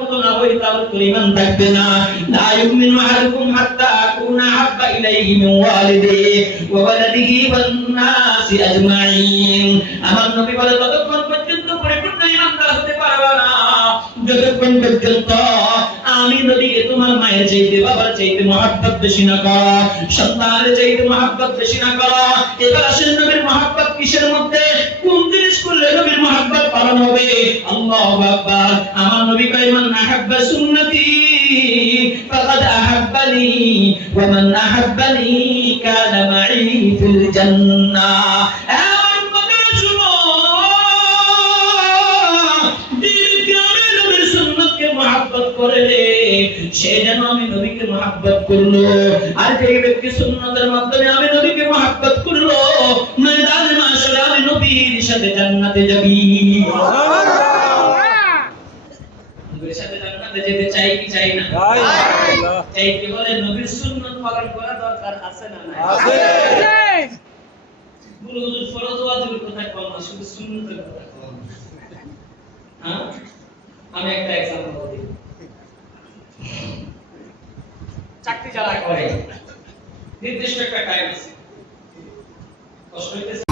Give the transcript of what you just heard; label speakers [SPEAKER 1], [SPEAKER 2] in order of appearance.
[SPEAKER 1] মতো না হই তাহলে তোর থাকবে না। লা ইউমিনু আহাদুকুম হাত্তা আকুনা ইলাইহি মিন ওয়া ওয়ালাদিহি ওয়ান নাসি আজমাইন। আমার নবী বলে, ততক্ষণ পর্যন্ত পরিপূর্ণ হতে না। যতক্ষণ পর্যন্ত আমি তোমার মায়ের চাইতে, বাবার চাইতে মহাব্বত বেশি না করো, সন্তানের চাইতে মহাব্বত বেশি না করো, এবার আসেন নবীর মহাব্বত কিসের মধ্যে? সে যেন আমি নবীকে মহাব্বত করল। আর যে ব্যক্তি সুন্নতের মাধ্যমে আমি নবীকে মহাব্বত করল, ময়দানে মাশাআল্লাহ আমি নবীর সাথে জান্নাতে যাবি নবীর সাথে জান্নাতে যেতে চাই কি চাই না? চাই। কি বলে নবীর সুন্নত পালন করা দরকার আছে না নাই? বলে হুজুর ফরজ ওয়াজিবের কথা কম না শুধু সুন্নতের কথা কম। হ্যাঁ? আমি একটা এক্সাম্পল দিই। চাকরি যারা করে। নির্দিষ্ট একটা টাইম আছে। কষ্ট হইতেছে?